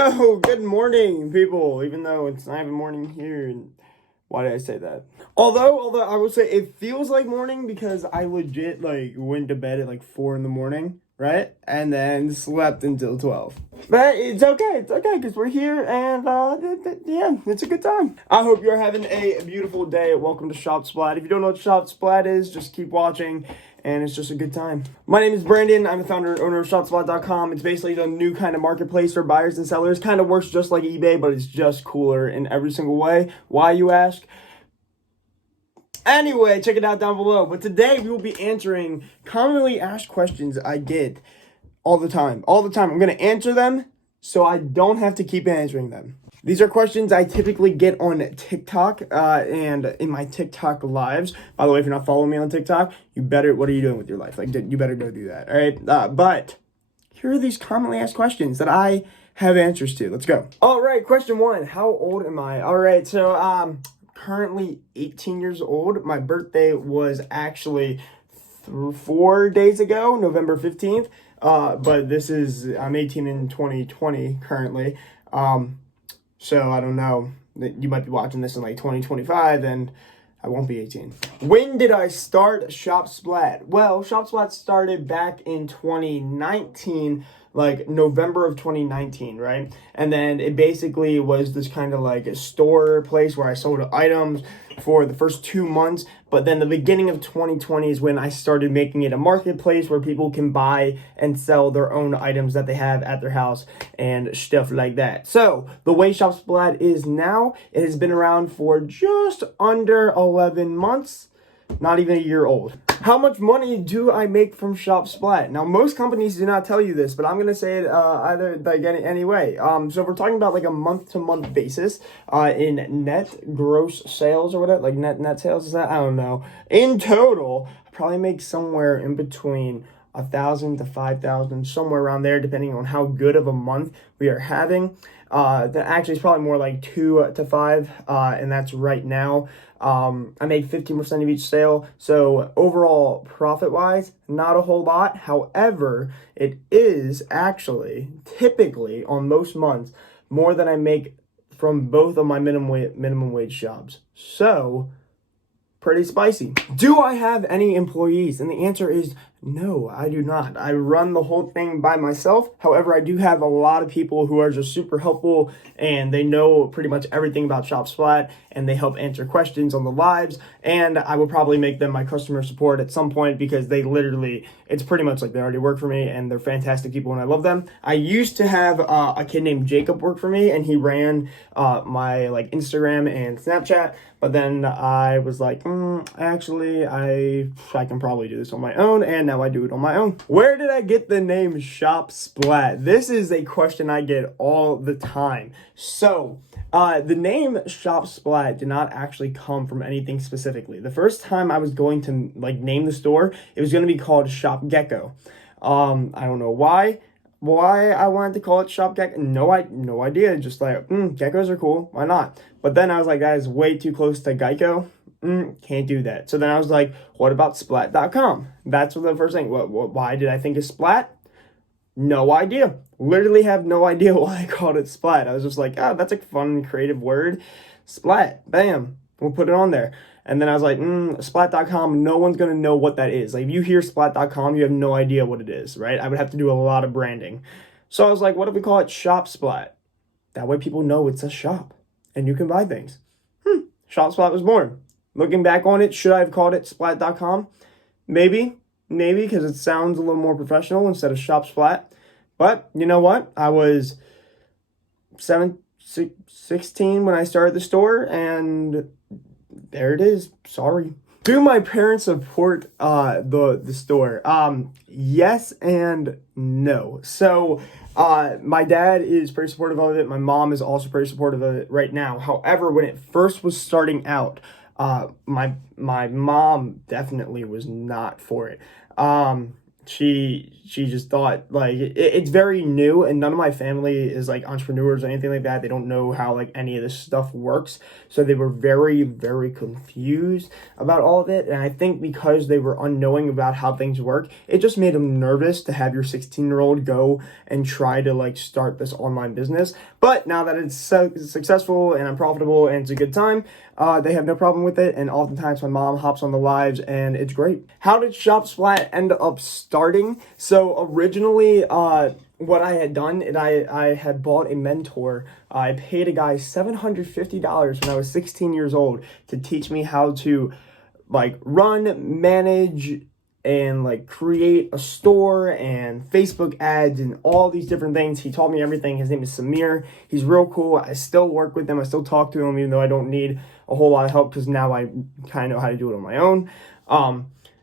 Oh, good morning, people. Even though it's not even morning here, and why did I say that? Although I will say it feels like morning because I legit went to bed at like 4 in the morning, right? And then slept until 12. But it's okay. It's okay because we're here, and yeah, it's a good time. I hope you're having a beautiful day. Welcome to Shop Splat. If you don't know what Shop Splat is, just keep watching. And it's just a good time. My name is Brandon. I'm the founder and owner of ShopSplat.com. It's basically the new kind of marketplace for buyers and sellers. Kind of works just like eBay, but it's just cooler in every single way. Why, you ask? Anyway, check it out down below. But today we will be answering commonly asked questions I get all the time. All the time. I'm going to answer them so I don't have to keep answering them. These are questions I typically get on TikTok and in my TikTok lives. By the way, if you're not following me on TikTok, what are you doing with your life? You better go do that, all right? But here are these commonly asked questions that I have answers to. Let's go. All right, question one. How old am I? All right, so currently 18 years old. My birthday was actually 4 days ago, November 15th. But I'm 18 in 2020 currently. So I don't know, you might be watching this in like 2025 and I won't be 18. When did I start Shop Splat? Well, Shop Splat started back in 2019, like November of 2019, right? And then it basically was this kind of like a store place where I sold items for the first 2 months. But then the beginning of 2020 is when I started making it a marketplace where people can buy and sell their own items that they have at their house and stuff like that. So the way Shop Splat is now, it has been around for just under 11 months. Not even a year old. How much money do I make from Shop Splat? Now, most companies do not tell you this, but I'm going to say it either like any way. So if we're talking about like a month-to-month basis in net gross sales or whatever, like net sales, is that? I don't know. In total, I probably make somewhere in between 1,000 to 5,000, somewhere around there, depending on how good of a month we are having. That actually is probably more like 2 to 5, and that's right now. I make 15% of each sale, so overall profit-wise, not a whole lot. However, it is actually typically on most months more than I make from both of my minimum wage jobs. So pretty spicy. Do I have any employees? And the answer is no, I do not. I run the whole thing by myself. However, I do have a lot of people who are just super helpful and they know pretty much everything about Shop Splat and they help answer questions on the lives. And I will probably make them my customer support at some point because it's pretty much like they already work for me and they're fantastic people and I love them. I used to have a kid named Jacob work for me and he ran my like Instagram and Snapchat. But then I was like, actually, I can probably do this on my own, and now I do it on my own. Where did I get the name Shop Splat? This is a question I get all the time. So, the name Shop Splat did not actually come from anything specifically. The first time I was going to name the store, it was going to be called Shop Gecko. I don't know why I wanted to call it Shop Gecko. No idea. Just like, geckos are cool. Why not? But then I was like, that is way too close to Geico. Can't do that. So then I was like, what about Splat.com? That's what the first thing. Why did I think of Splat? No idea. Literally have no idea why I called it Splat. I was just like, that's a fun, creative word. Splat. Bam. We'll put it on there. And then I was like, Splat.com, no one's going to know what that is. Like, if you hear Splat.com, you have no idea what it is, right? I would have to do a lot of branding. So I was like, what if we call it Shop Splat? That way people know it's a shop and you can buy things. Shop Splat was born. Looking back on it, should I have called it Splat.com? Maybe, because it sounds a little more professional instead of Shop Splat. But you know what? I was 16 when I started the store, and there it is. Sorry. Do my parents support the store? Yes and no. So my dad is pretty supportive of it. My mom is also pretty supportive of it right now. However, when it first was starting out, my mom definitely was not for it. she just thought like it's very new, and none of my family is like entrepreneurs or anything like that. They don't know how like any of this stuff works, so they were very, very confused about all of it. And I think because they were unknowing about how things work, it just made them nervous to have your 16-year-old go and try to like start this online business. But now that it's so successful and I'm profitable and it's a good time, they have no problem with it. And oftentimes my mom hops on the lives and it's great. How did Shop Splat end up starting? So originally, what I had done, and I had bought a mentor. I paid a guy $750 when I was 16 years old to teach me how to like run, manage, and like create a store and Facebook ads and all these different things. He taught me everything. His name is Samir. He's real cool. I still work with him. I still talk to him, even though I don't need a whole lot of help because now I kind of know how to do it on my own.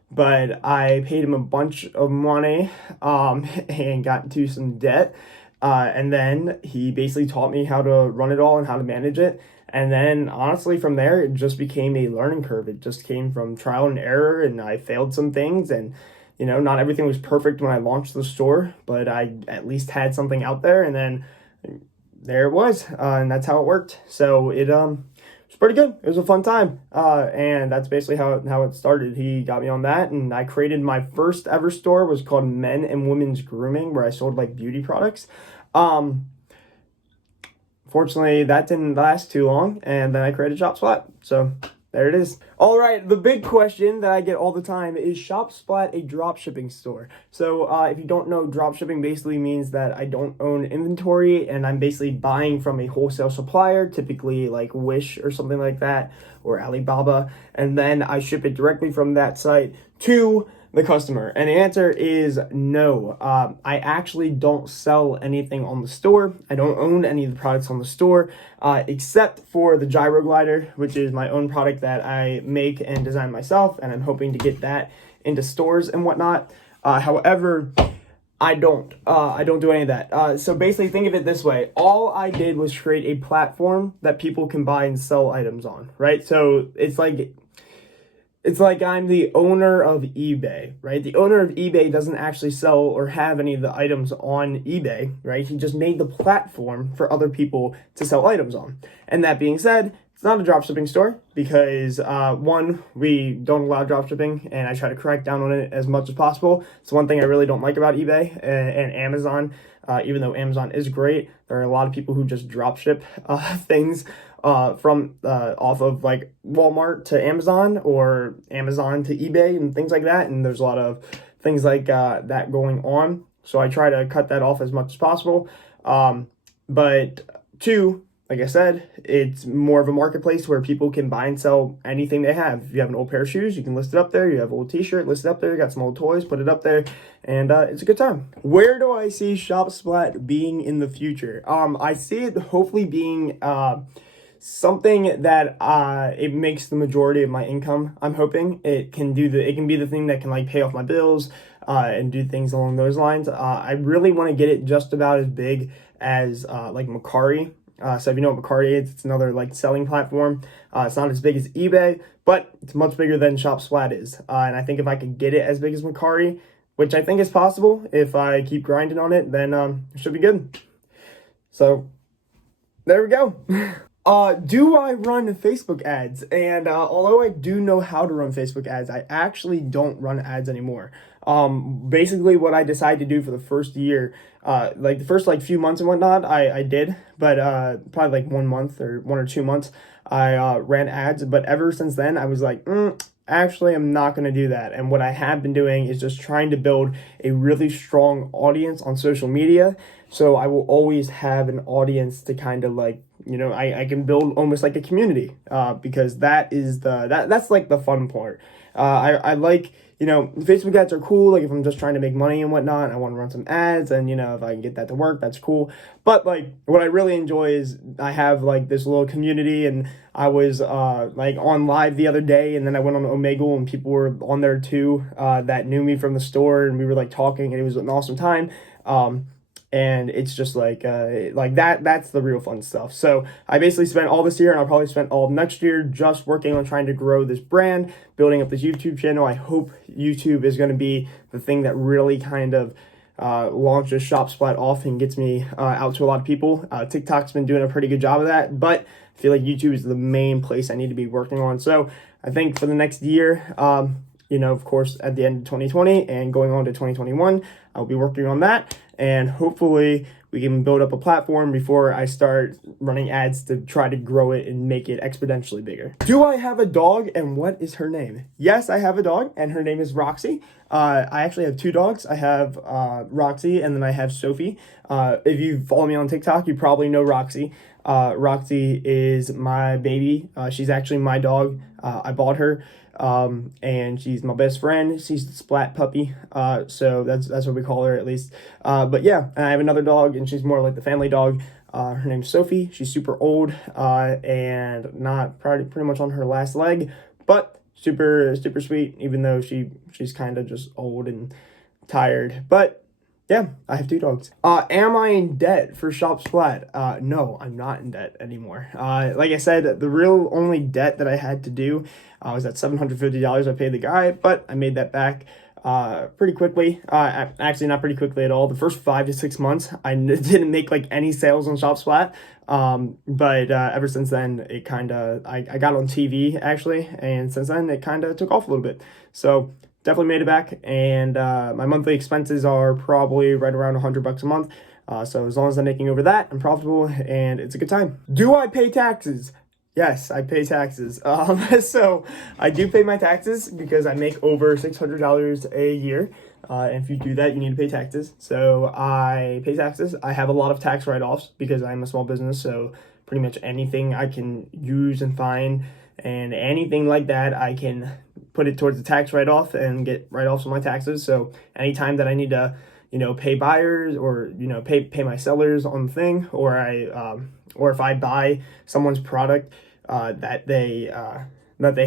But I paid him a bunch of money and got into some debt. And then he basically taught me how to run it all and how to manage it. And then honestly, from there, it just became a learning curve. It just came from trial and error, and I failed some things. And, you know, not everything was perfect when I launched the store, but I at least had something out there. And then there it was. And that's how it worked. So it was pretty good. It was a fun time. And that's basically how it started. He got me on that, and I created my first ever store. It was called Men and Women's Grooming, where I sold like beauty products. Fortunately, that didn't last too long, and then I created Shop Splat. So there it is. All right, the big question that I get all the time is Shop Splat a dropshipping store? So if you don't know, dropshipping basically means that I don't own inventory, and I'm basically buying from a wholesale supplier, typically like Wish or something like that, or Alibaba, and then I ship it directly from that site to the customer. And the answer is no. I actually don't sell anything on the store. I don't own any of the products on the store, except for the gyro glider, which is my own product that I make and design myself, and I'm hoping to get that into stores and whatnot. However, I don't do any of that. So basically, think of it this way. All I did was create a platform that people can buy and sell items on, right? So it's like I'm the owner of eBay, right? The owner of eBay doesn't actually sell or have any of the items on eBay, right? He just made the platform for other people to sell items on. And that being said, it's not a dropshipping store because one, we don't allow dropshipping, and I try to crack down on it as much as possible. It's one thing I really don't like about eBay and Amazon. Even though Amazon is great, there are a lot of people who just dropship things from off of like Walmart to Amazon or Amazon to eBay and things like that. And there's a lot of things like that going on. So I try to cut that off as much as possible. But two, like I said, it's more of a marketplace where people can buy and sell anything they have. If you have an old pair of shoes, you can list it up there. You have an old t-shirt, list it up there. You got some old toys, put it up there, and it's a good time. Where do I see Shop Splat being in the future? I see it hopefully being something that it makes the majority of my income. I'm hoping it can be the thing that can like pay off my bills and do things along those lines. I really want to get it just about as big as like Mercari. So if you know what Mercari is, it's another like selling platform. It's not as big as eBay, but it's much bigger than Shop Splat is. And I think if I could get it as big as Mercari, which I think is possible if I keep grinding on it, then it should be good. So there we go. Do I run Facebook ads? And although I do know how to run Facebook ads, I actually don't run ads anymore. Basically what I decided to do for the first year, like the first like few months and whatnot, I did, but probably like 1 month or 1 or 2 months, I ran ads. But ever since then, I was like, actually, I'm not going to do that. And what I have been doing is just trying to build a really strong audience on social media. So I will always have an audience to kind of like, you know, I can build almost like a community, because that's like the fun part. I like, you know, Facebook ads are cool. Like if I'm just trying to make money and whatnot, I want to run some ads, and you know, if I can get that to work, that's cool. But like what I really enjoy is I have like this little community, and I was like on live the other day, and then I went on Omegle, and people were on there too that knew me from the store, and we were like talking, and it was an awesome time. and it's just like that's the real fun stuff. So I basically spent all this year, and I'll probably spend all of next year just working on trying to grow this brand, building up this YouTube channel. I hope YouTube is going to be the thing that really kind of launches Shop Splat off and gets me out to a lot of people. TikTok's been doing a pretty good job of that, but I feel like YouTube is the main place I need to be working on. So I think for the next year, of course, at the end of 2020 and going on to 2021, I'll be working on that, and hopefully we can build up a platform before I start running ads to try to grow it and make it exponentially bigger. Do I have a dog, and what is her name? Yes, I have a dog, and her name is Roxy. I actually have two dogs. I have Roxy, and then I have Sophie. If you follow me on TikTok, you probably know Roxy. Roxy is my baby. She's actually my dog. I bought her. And she's my best friend. She's the Splat puppy. So that's what we call her, at least. But yeah, I have another dog, and she's more like the family dog. Her name's Sophie. She's super old, and not pretty much on her last leg, but super sweet, even though she's kind of just old and tired. But yeah, I have two dogs. Am I in debt for Shop Splat? No, I'm not in debt anymore. Like I said, the real only debt that I had to do was that $750 I paid the guy, but I made that back pretty quickly. Actually, not pretty quickly at all. The first 5 to 6 months, I didn't make like any sales on Shop Splat. But ever since then, it kind of, I got on TV actually, and since then it kind of took off a little bit. So definitely made it back, and my monthly expenses are probably right around $100 a month. So as long as I'm making over that, I'm profitable, and it's a good time. Do I pay taxes? Yes, I pay taxes. So I do pay my taxes because I make over $600 a year. And if you do that, you need to pay taxes. So I pay taxes. I have a lot of tax write-offs because I'm a small business. So pretty much anything I can use and find, and anything like that, I can put it towards the tax write-off and get write-offs on my taxes. So anytime that I need to, pay buyers or, pay my sellers on the thing, or or if I buy someone's product that they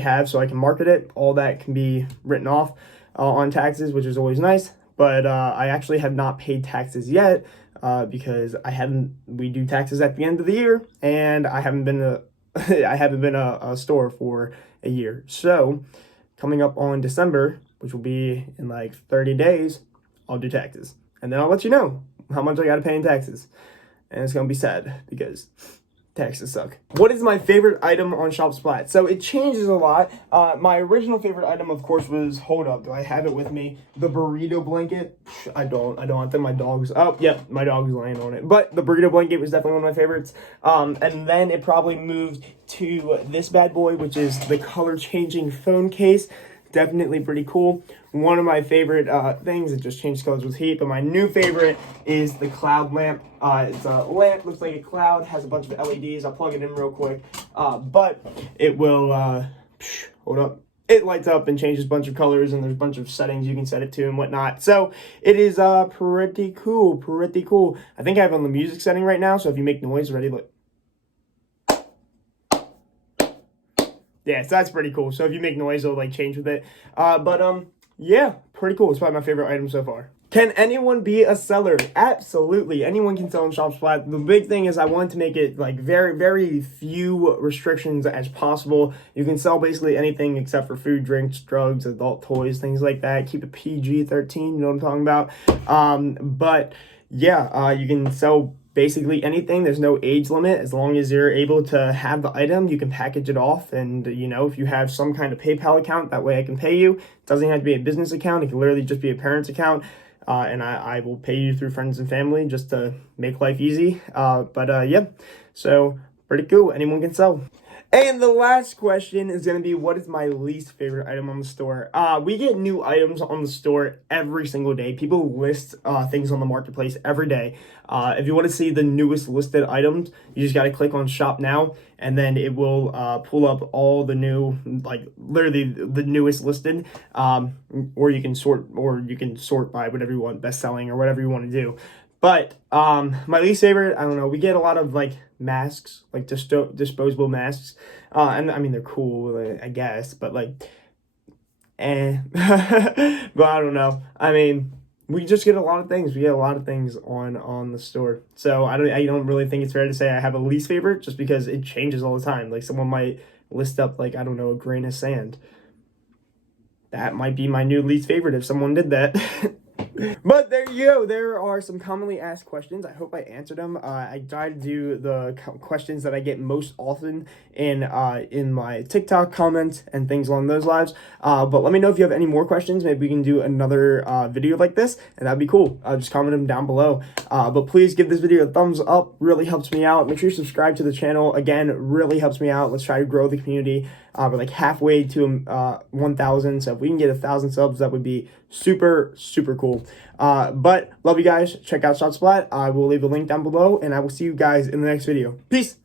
have so I can market it, all that can be written off on taxes, which is always nice. But I actually have not paid taxes yet because we do taxes at the end of the year, and I haven't been a store for a year. So coming up on December, which will be in like 30 days, I'll do taxes, and then I'll let you know how much I got to pay in taxes. And it's going to be sad because taxes suck. What is my favorite item on Shop Splat? So it changes a lot. My original favorite item, of course, was, hold up, do I have it with me? The burrito blanket. I don't. I think my dog's, my dog's laying on it. But the burrito blanket was definitely one of my favorites. And then it probably moved to this bad boy, which is the color changing phone case. Definitely pretty cool. One of my favorite things, it just changes colors with heat, but my new favorite is the cloud lamp. It's a lamp, looks like a cloud, has a bunch of LEDs. I'll plug it in real quick. But it will, hold up. It lights up and changes a bunch of colors, and there's a bunch of settings you can set it to and whatnot. So it is pretty cool. I think I have on the music setting right now, so if you make noise, ready, look. Yeah, so that's pretty cool. So if you make noise, it'll like change with it. Yeah, pretty cool. It's probably my favorite item so far. Can anyone be a seller? Absolutely. Anyone can sell on Shop Splat. The big thing is I want to make it like very, very few restrictions as possible. You can sell basically anything except for food, drinks, drugs, adult toys, things like that. Keep it PG-13, you know what I'm talking about? But yeah, you can sell basically anything. There's no age limit. As long as you're able to have the item, you can package it off. And, if you have some kind of PayPal account, that way I can pay you. It doesn't have to be a business account. It can literally just be a parent's account. And I will pay you through friends and family just to make life easy. Yeah, so pretty cool. Anyone can sell. And the last question is going to be, what is my least favorite item on the store? We get new items on the store every single day. People list things on the marketplace every day. If you want to see the newest listed items, you just got to click on Shop Now, and then it will pull up all the new, like literally the newest listed. Or you can sort by whatever you want, best selling or whatever you want to do. But my least favorite, I don't know, we get a lot of like masks, like disposable masks. And I mean, they're cool, I guess, but like, but I don't know. I mean, we just get a lot of things. We get a lot of things on the store. So I don't really think it's fair to say I have a least favorite, just because it changes all the time. Like, someone might list up, like, I don't know, a grain of sand. That might be my new least favorite if someone did that. But there you go. There are some commonly asked questions. I hope I answered them. I try to do the questions that I get most often in my TikTok comments and things along those lines. But let me know if you have any more questions. Maybe we can do another video like this, and that'd be cool. Just comment them down below. But please give this video a thumbs up. Really helps me out. Make sure you subscribe to the channel. Again, really helps me out. Let's try to grow the community. We're like halfway to 1,000. So if we can get 1,000 subs, that would be super, super cool. But love you guys. Check out Shop Splat. I will leave a link down below, and I will see you guys in the next video. Peace.